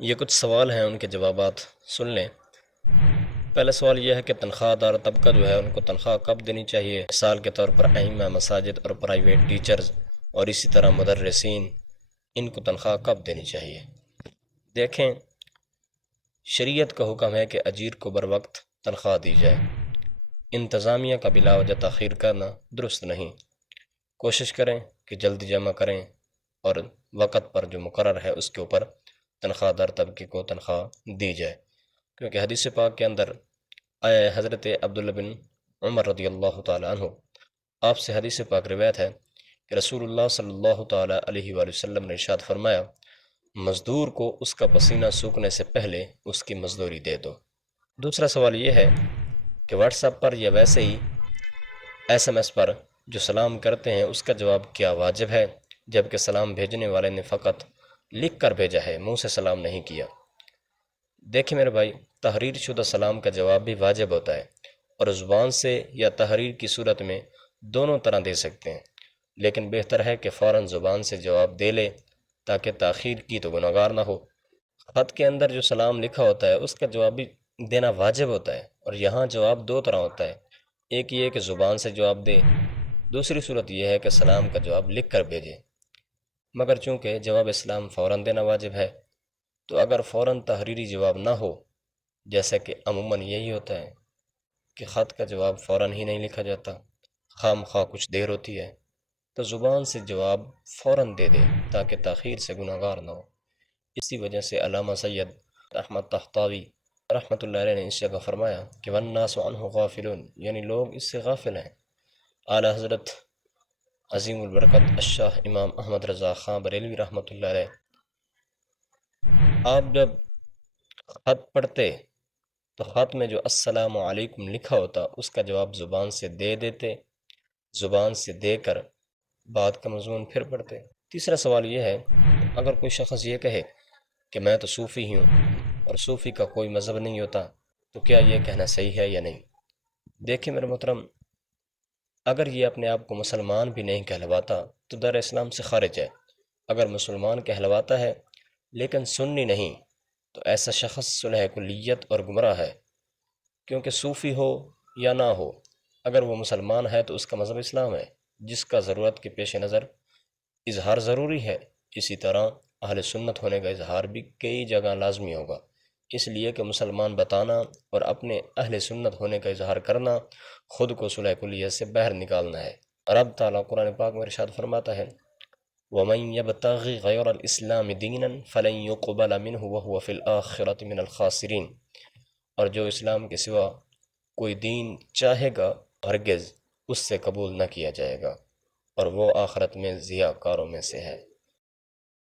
یہ کچھ سوال ہیں، ان کے جوابات سن لیں۔ پہلا سوال یہ ہے کہ تنخواہ دار طبقہ جو ہے ان کو تنخواہ کب دینی چاہیے؟ مثال کے طور پر ائمہ مساجد اور پرائیویٹ ٹیچرز اور اسی طرح مدرسین، ان کو تنخواہ کب دینی چاہیے؟ دیکھیں، شریعت کا حکم ہے کہ اجیر کو بر وقت تنخواہ دی جائے۔ انتظامیہ کا بلا وجہ تاخیر کرنا درست نہیں۔ کوشش کریں کہ جلدی جمع کریں اور وقت پر جو مقرر ہے اس کے اوپر تنخواہ دار طبقے کو تنخواہ دی جائے، کیونکہ حدیث پاک کے اندر آیا ہے، حضرت عبداللہ بن عمر رضی اللہ تعالیٰ عنہ، آپ سے حدیث پاک روایت ہے کہ رسول اللہ صلی اللہ تعالیٰ علیہ وآلہ وسلم نے ارشاد فرمایا، مزدور کو اس کا پسینہ سوکھنے سے پہلے اس کی مزدوری دے دو۔ دوسرا سوال یہ ہے کہ واٹس ایپ پر یا ویسے ہی ایس ایم ایس پر جو سلام کرتے ہیں اس کا جواب کیا واجب ہے، جبکہ سلام بھیجنے والے نے فقط لکھ کر بھیجا ہے، منہ سے سلام نہیں کیا؟ دیکھیں میرے بھائی، تحریر شدہ سلام کا جواب بھی واجب ہوتا ہے، اور زبان سے یا تحریر کی صورت میں دونوں طرح دے سکتے ہیں، لیکن بہتر ہے کہ فوراً زبان سے جواب دے لے تاکہ تاخیر کی تو گناہگار نہ ہو۔ خط کے اندر جو سلام لکھا ہوتا ہے اس کا جواب بھی دینا واجب ہوتا ہے، اور یہاں جواب دو طرح ہوتا ہے، ایک یہ کہ زبان سے جواب دے، دوسری صورت یہ ہے کہ سلام کا جواب لکھ کر بھیجے۔ مگر چونکہ جواب اسلام فوراً دینا واجب ہے، تو اگر فوراً تحریری جواب نہ ہو، جیسا کہ عموماً یہی ہوتا ہے کہ خط کا جواب فوراً ہی نہیں لکھا جاتا، خواہ مخواہ کچھ دیر ہوتی ہے، تو زبان سے جواب فوراً دے دے تاکہ تاخیر سے گناہگار نہ ہو۔ اسی وجہ سے علامہ سید احمد طحطاوی رحمۃ اللہ علیہ نے اس جگہ فرمایا کہ والناس عنہ غافلون، یعنی لوگ اس سے غافل ہیں۔ اعلیٰ حضرت عظیم البرکت الشاہ امام احمد رضا خان بریلوی رحمۃ اللہ علیہ، آپ جب خط پڑھتے تو خط میں جو السلام علیکم لکھا ہوتا اس کا جواب زبان سے دے دیتے، زبان سے دے کر بات کا مضمون پھر پڑھتے۔ تیسرا سوال یہ ہے، اگر کوئی شخص یہ کہے کہ میں تو صوفی ہوں اور صوفی کا کوئی مذہب نہیں ہوتا، تو کیا یہ کہنا صحیح ہے یا نہیں؟ دیکھیں میرے محترم، اگر یہ اپنے آپ کو مسلمان بھی نہیں کہلواتا تو در اسلام سے خارج ہے۔ اگر مسلمان کہلواتا ہے لیکن سنی نہیں، تو ایسا شخص صلح کلیت اور گمراہ ہے، کیونکہ صوفی ہو یا نہ ہو، اگر وہ مسلمان ہے تو اس کا مذہب اسلام ہے، جس کا ضرورت کے پیش نظر اظہار ضروری ہے۔ اسی طرح اہل سنت ہونے کا اظہار بھی کئی جگہ لازمی ہوگا، اس لیے کہ مسلمان بتانا اور اپنے اہل سنت ہونے کا اظہار کرنا خود کو صلح کلیت سے باہر نکالنا ہے۔ رب تعالیٰ قرآن پاک میں ارشاد فرماتا ہے، وَمَن يَبْتَغِ غَيْرَ الْإِسْلَامِ دِينًا فَلَن يُقْبَلَ مِنْهُ وَهُوَ فِي الْآخِرَةِ مِنَ الْخَاسِرِينَ، اور جو اسلام کے سوا کوئی دین چاہے گا ہرگز اس سے قبول نہ کیا جائے گا، اور وہ آخرت میں ضیاع کاروں میں سے ہے۔